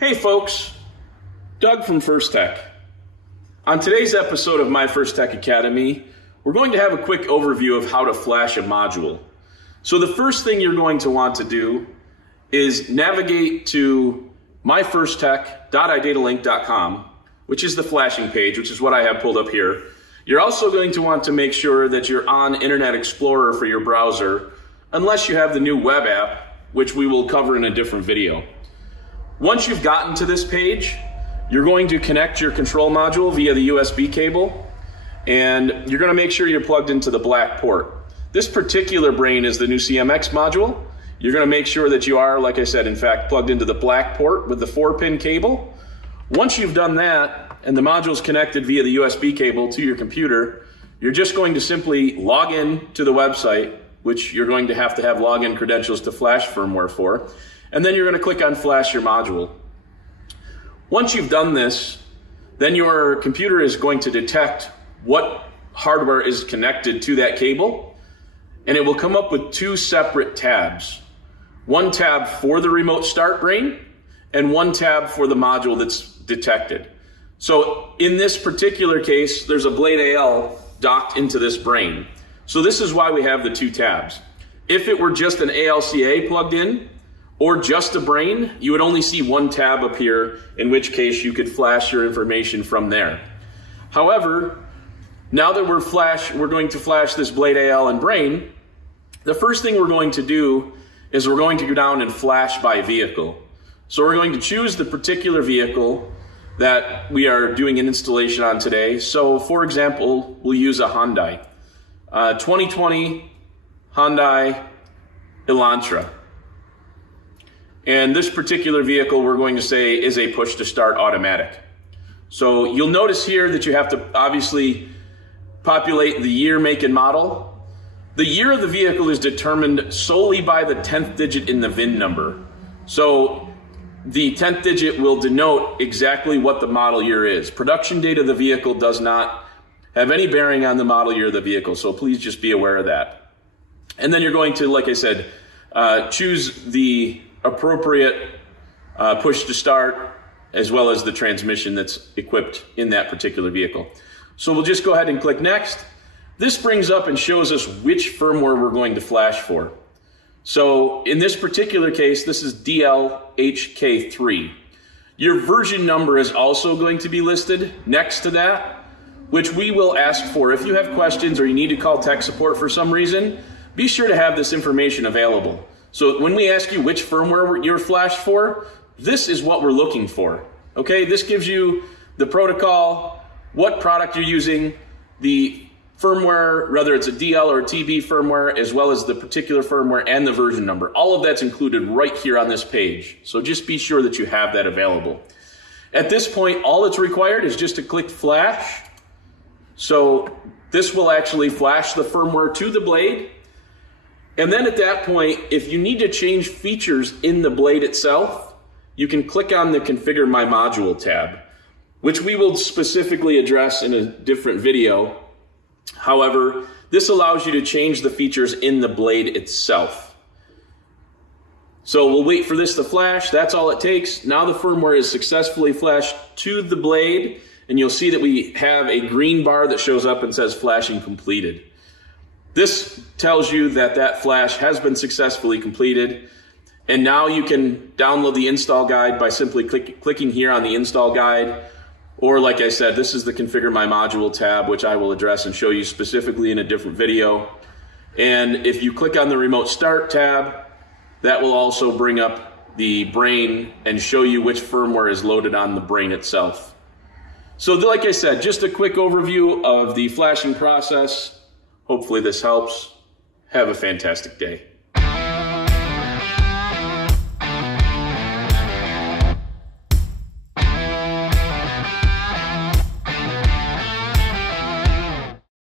Hey folks, Doug from FirstTech. On today's episode of myFirstech Academy, we're going to have a quick overview of how to flash a module. So the first thing you're going to want to do is navigate to myfirsttech.idatalink.com, which is the flashing page, which is what I have pulled up here. You're also going to want to make sure that you're on Internet Explorer for your browser, unless you have the new web app, which we will cover in a different video. Once you've gotten to this page, you're going to connect your control module via the USB cable, and you're going to make sure you're plugged into the black port. This particular brain is the new CMX module. You're going to make sure that you are, like I said, in fact, plugged into the black port with the 4-pin cable. Once you've done that, and the module is connected via the USB cable to your computer, you're just going to simply log in to the website, which you're going to have login credentials to flash firmware for. And then you're going to click on Flash Your Module. Once you've done this, then your computer is going to detect what hardware is connected to that cable, and it will come up with two separate tabs. One tab for the remote start brain, and one tab for the module that's detected. So in this particular case, there's a Blade AL docked into this brain. So this is why we have the two tabs. If it were just an ALCA plugged in, or just a brain, you would only see one tab appear, in which case you could flash your information from there. However, now that we're going to flash this Blade AL and brain, the first thing we're going to do is we're going to go down and flash by vehicle. So we're going to choose the particular vehicle that we are doing an installation on today. So for example, we'll use a Hyundai, 2020 Hyundai Elantra. And this particular vehicle we're going to say is a push to start automatic. So you'll notice here that you have to obviously populate the year, make, and model. The year of the vehicle is determined solely by the 10th digit in the VIN number. So the 10th digit will denote exactly what the model year is. Production date of the vehicle does not have any bearing on the model year of the vehicle, so please just be aware of that. And then you're going to, like I said, choose the appropriate push to start, as well as the transmission that's equipped in that particular vehicle. So we'll just go ahead and click next. This brings up and shows us which firmware we're going to flash for. So in this particular case, this is DLHK3. Your version number is also going to be listed next to that, which we will ask for. If you have questions or you need to call tech support for some reason, be sure to have this information available. So when we ask you which firmware you're flashed for, this is what we're looking for. Okay, this gives you the protocol, what product you're using, the firmware, whether it's a DL or a TB firmware, as well as the particular firmware and the version number. All of that's included right here on this page. So just be sure that you have that available. At this point, all that's required is just to click flash. So this will actually flash the firmware to the blade. And then at that point, if you need to change features in the blade itself, you can click on the Configure My Module tab, which we will specifically address in a different video. However, this allows you to change the features in the blade itself. So we'll wait for this to flash. That's all it takes. Now the firmware is successfully flashed to the blade, and you'll see that we have a green bar that shows up and says flashing completed. This tells you that that flash has been successfully completed, and now you can download the install guide by simply clicking here on the install guide, or like I said, this is the Configure My Module tab, which I will address and show you specifically in a different video. And if you click on the Remote Start tab, that will also bring up the brain and show you which firmware is loaded on the brain itself. So like I said, just a quick overview of the flashing process. Hopefully this helps. Have a fantastic day.